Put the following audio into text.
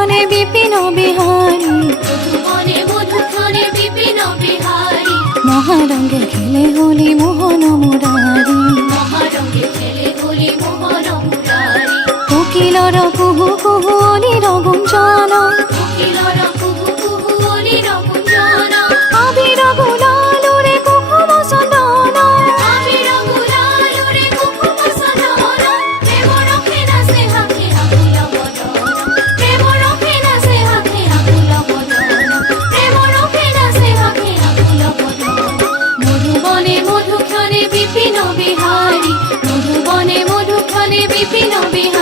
মধুক্ষণে বিপিন বিহারী, মধুবনে মধুক্ষণে বিপিন বিহারী। মহারঙ্গে খেলে হোলি মোহন মুরারি, মহারঙ্গে খেলে হোলি মোহন মুরারি। কোকিলর কুহু কুহু অলির গুঞ্জন, কোকিলর কুহু কুহু অলির গুঞ্জন। আবির গুলাল রে কুকুম সন্দন, আবির গুলাল রে কুকুম সন্দন। প্রেম রখে না সে হাতে আকুল বদন, প্রেম রখে না সে হাতে আকুল বদন, প্রেম রখে না সে হাতে আকুল বদন। মধুবনে মধুক্ষণে বিপিন বিহারী, মধুবনে মধুক্ষণে বিপিন বিহারী।